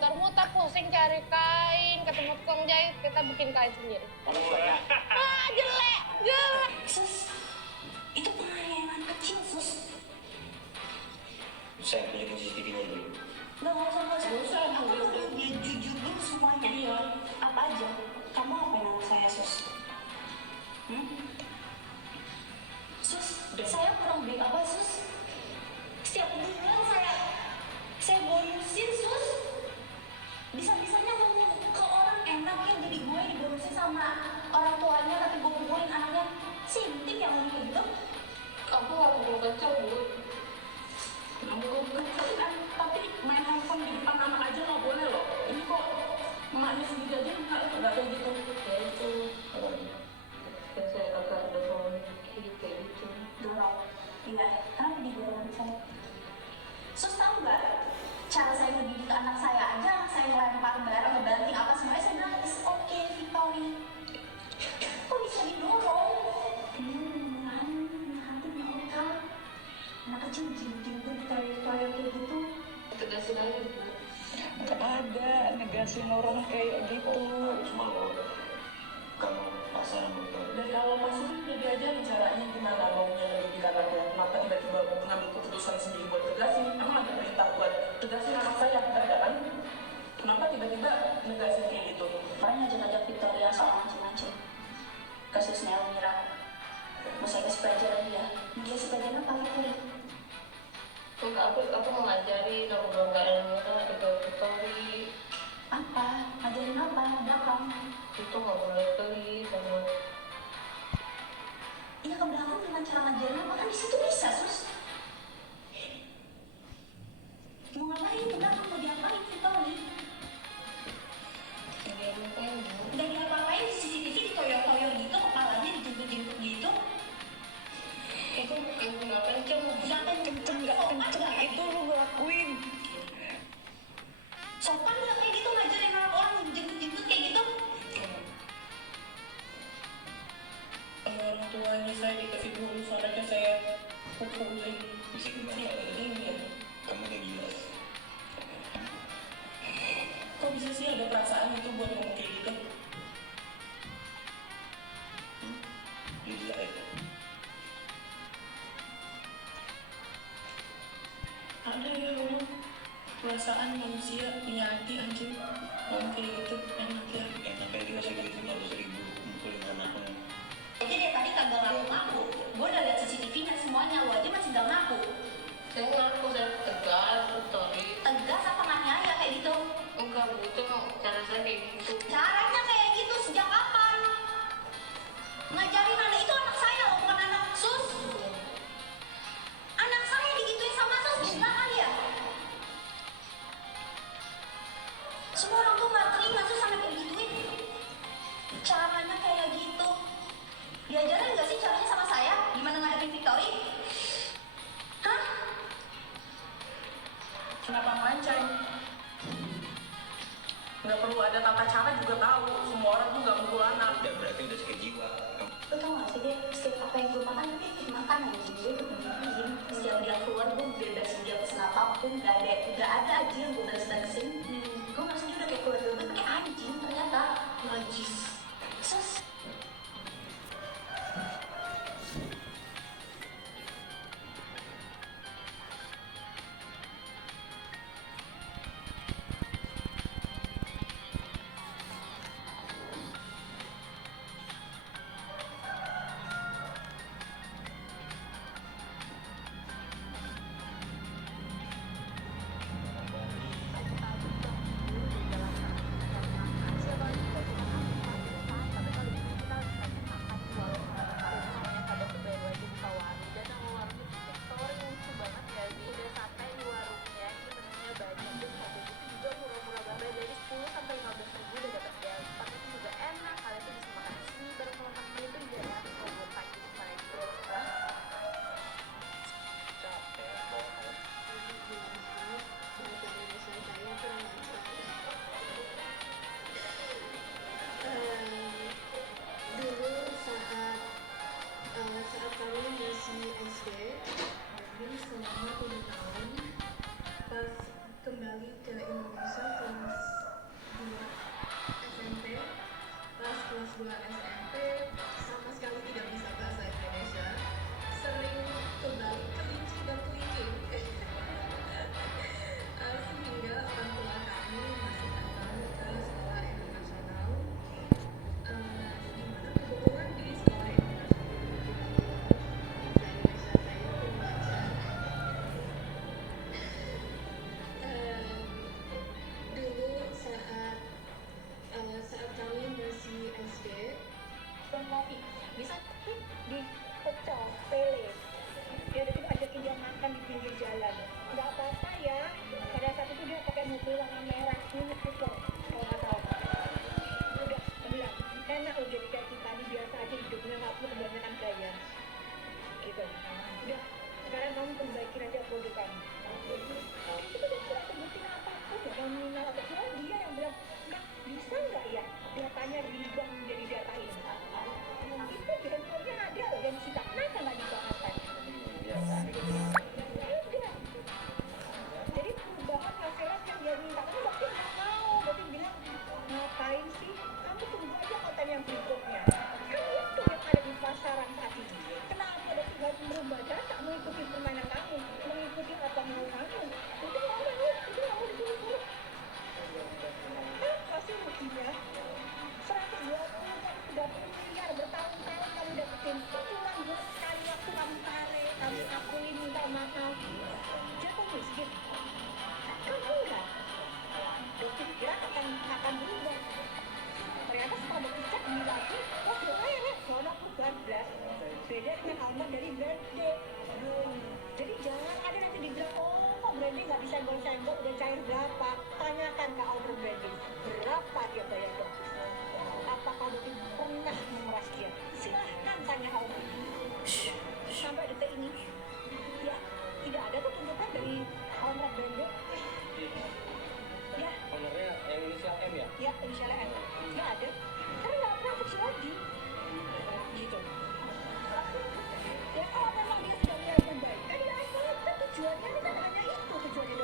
muter-muter pusing cari kain, ketemu tukang jahit, kita bikin kain sendiri. Jelek, jelek. Sus, itu penganiayaan kecil, Sus. Saya punya CCTV-nya dulu. Nggak usah. Aku perlu dia jujur dulu semuanya. Iya. Apa aja? Kamu apain anak saya, Sus? Sus, saya kurang baik apa, Sus? Setiap bulan saya bonusin, Sus. Bisa-bisanya ngomong ke orang enak ya, jadi gue dibonusin sama orang tuanya, tapi gue pukulin anaknya. Sinting yang ngomong kayak gitu. Aku gak perlu kecil, Bu. Tapi main handphone di depan anak aja nggak boleh loh. Ini kok emaknya sendiri aja nggak kayak gitu. Ya itu. Ya saya agak dorong kayak gitu. Dorong. Iya, kenapa didorong saya? Sus tahu nggak? Cara saya mendidik anak saya aja, saya ngelempar barang, ngebanting apa semuanya, saya bilang it's okay, Victory. Kok bisa didorong? Nanti mau anak kecil jemput toyol kayak gitu. Tegasin aja, Bu. Nggak ada negasin orang kayak gitu. Cuma lo, kamu pasaran betul. Dari awal masih udah diajarin caranya gimana maunya mendidik anaknya. Kenapa tiba-tiba mau mengambil keputusan sendiri buat tegasin? Emang ada perintah buat tegasin anak saya? Nggak ada kan? Kenapa tiba-tiba negasin kayak gitu? Makanya ngajak Victoria soal macam-macam. Kasus Nelmira. Mau saya kasih pelajaran dia. Dia kasih pelajaran apa Victoria? Enggak, aku mau ngajarin, aku bilang gak Elmira, itu Victory. Apa? Ngajarin apa? Belakang. Itu gak boleh pelit, sama Iya ke belakang dengan cara ngajarin apa? Kan di situ bisa, Sus. Mau ngapain ke belakang? Mau diapain Victory? Udah diapa-apain di CCTV ditoyol-toyol gitu, kepalanya dijemput-jemput gitu. itu gak kenceng. Nggak kenceng itu lu ngelakuin. Sopan nggak kayak gitu ngajarin orang jemput-jemput kayak gitu? Orang tuanya saya dikasih bonus, anaknya saya pukulin. Bisa gimana? Ini ya. Kamu udah gila. Kok bisa sih ada perasaan itu buat ngomong kayak gitu? Gila ya. Ada ya Allah, perasaan manusia punya hati anjing. Ngomong kayak gitu enak ya. Enaknya dikasih duit 500.000 mukulin anaknya. Jadi dia tadi kagak ngaku-ngaku. Gue udah liat CCTV-nya semuanya, lo aja masih gak ngaku. Saya ngaku, saya tegas, Victory. Tegas apa nganiaya kayak gitu? Enggak, Bu, itu cara saya kayak gitu. Caranya kayak gitu sejak kapan? Ngajarin anak itu anak saya loh, bukan anak Sus. Anak saya digituin sama Sus, gila kali ya? Semua orang tuh gak terima Sus sampai kayak gituin. Caranya kayak gitu. Diajarin gak sih caranya sama saya? Gimana ngadepin Victory? Hah? Kenapa melenceng? Nggak perlu ada tata cara juga tahu. Semua orang tuh nggak mukul anak. Udah berarti udah sakit jiwa. Lo tau gak sih dia, setiap apa yang gue makan, dia makan aja. Dia tuh bikin, setiap dia keluar gue bebasin dia pesen apapun, gak ada aja yang gue balas-balasin. Gue ngerasa dia udah kayak keluarga gue, kayak anjing ternyata. Najis. Sus. Ya, inisialnya N. Nggak ada. Karena nggak pernah fix lagi. Gitu. Ya kalau memang dia sudah melakukan baik, kan ya apa? Kan tujuannya ini kan hanya itu tujuannya